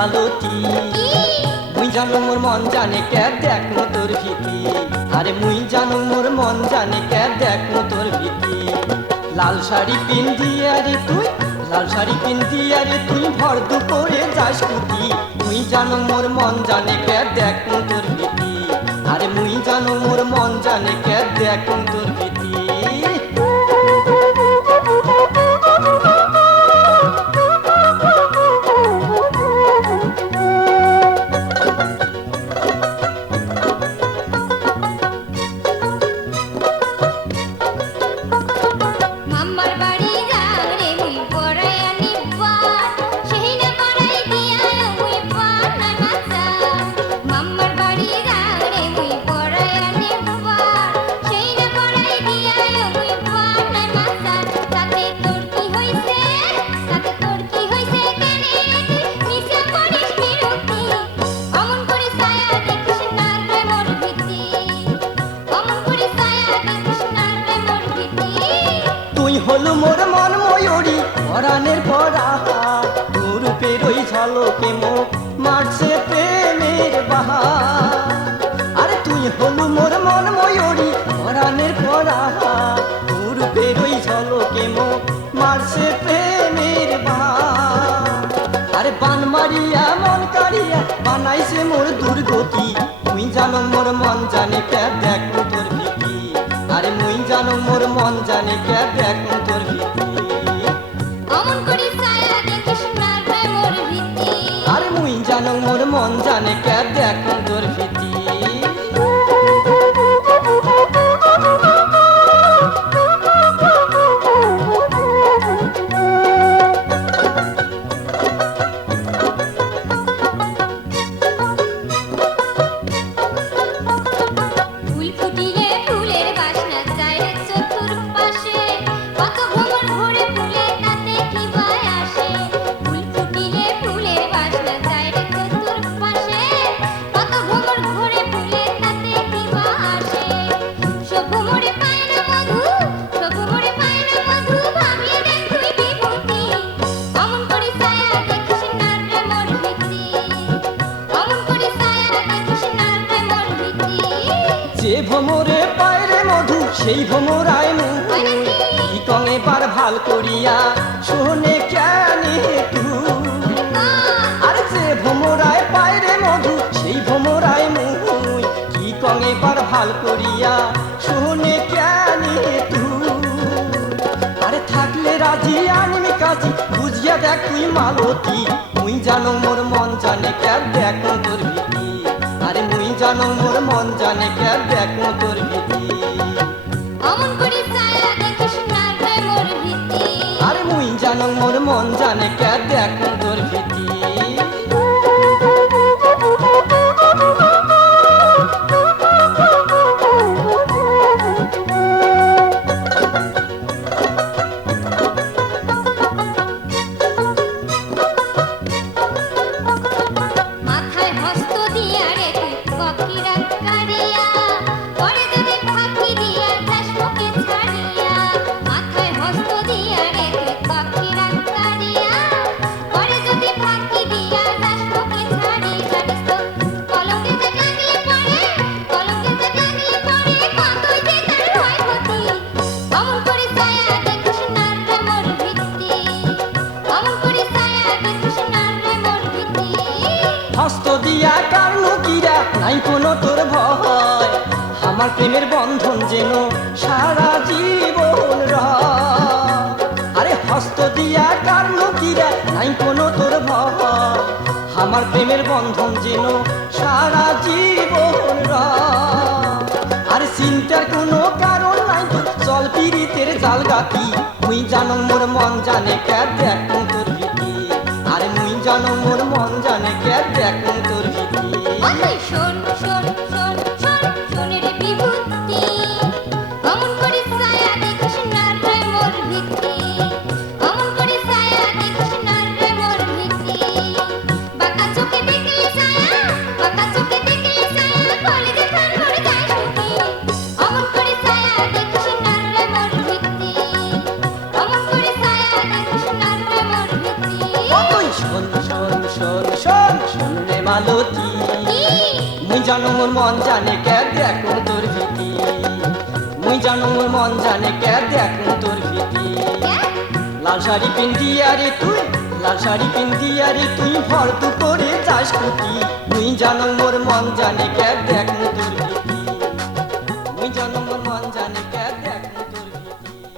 মালতী মুই জানো মোর মন জানে কে দেখো তোর ভীতি আরে মুই জানো মোর মন জানে কে দেখো তোর ভীতি লাল শাড়ি পিন্দিয়া রে তুই লাল শাড়ি পিন্দিয়া রে তুই ভর দুপুরে যাস কুতি মুই জানো মোর মন জানে কে দেখো তোর ভীতি আরে মুই জানো মোর মন জানে কে দেখো তোর ভীতি হলো মোর মন ময়ূরী পরাণের পরা তোর রূপের ওই ঝলকে মুখ মারছে প্রেমের বাহার আরে তুই হলো মোর মন ময়ূরী পরাণের পরা তোর রূপের ওই ঝলকে মুখ মারছে প্রেমের বাহার আরে বান মারিয়া মন কাড়িয়া বানাইছে মোর দুর্গতি তুই জানো মোর মন জানে কে দেখো তোর ভীতি আরে মুই জানো মোর মন জানে কে দেখো তোর ভীতি অমন করি ছায়া দেখিস না রে মোর ভীতি আরে মুই জানো মোর মন জানে কে দেখো তোর ভীতি যে ভোমরে পায়রে মধু সেই ভোমরায় মুই কঙে বার ভাল করিয়া শোনে কেনে তুই আরে যে ভোমরায় পায়রে মধু সেই ভোমরায় মুই কি কঙে বার ভাল করিয়া শোনে কেনে তুই আরে থাকলে রাজি আনমি কাজী বুঝিয়া দেখ তুই মালতী মুই জানো মোর মন জানে কে দেখো তোর ভীতি আরে মুই জানো মোর মন জানে কে দেখো তোর ভীতি অমন করি ছায়া দেখিস না রে মোর ভীতি আরে মুই জানো মোর মন জানে কে দেখো তোর ভীতি হস্ত দিয়া কারণ কিরা নাই কোনো তোর ভয় আমার প্রেমের বন্ধন যেন সারা জীবন রয় আরে হস্ত দিয়া কারণ কিরা নাই কোনো তোর ভয় আমার প্রেমের বন্ধন যেন সারা জীবন রয় আর চিন্তার কোনো কারণ নাই তো চল পীড়িতের জাল গাতি মুই জানো মোর মন জানে কে দেখো তোর ভীতি আরে মুই জানো মোর মন জানে কে দেখো তোর ভীতি ওই শোন শোন শোন শোন শোনে রে বিভূতি অমন করি ছায়া দেখিস না রে মোর ভীতি অমন করি ছায়া দেখিস না রে মোর ভীতি বাঁকা চোখে দেখলে ছায়া বাঁকা চোখে দেখলে ছায়া কলে দেখা মরে যায় সুখী অমন করি ছায়া দেখিস না রে মোর ভীতি অমন করি ছায়া দেখিস না রে মোর ভীতি ওই শোন শোন শোন শোন মুই জানো মোর মন জানে কে দেখো তোর ভীতি মুই জানো মোর মন জানে কে দেখো তোর ভীতি লাল শাড়ি পিন্দিয়া রে তুই লাল শাড়ি পিন্দিয়া রে তুই ভর তু করে যাস কুতি মুই জানো মোর মন জানে কে দেখো তোর ভীতি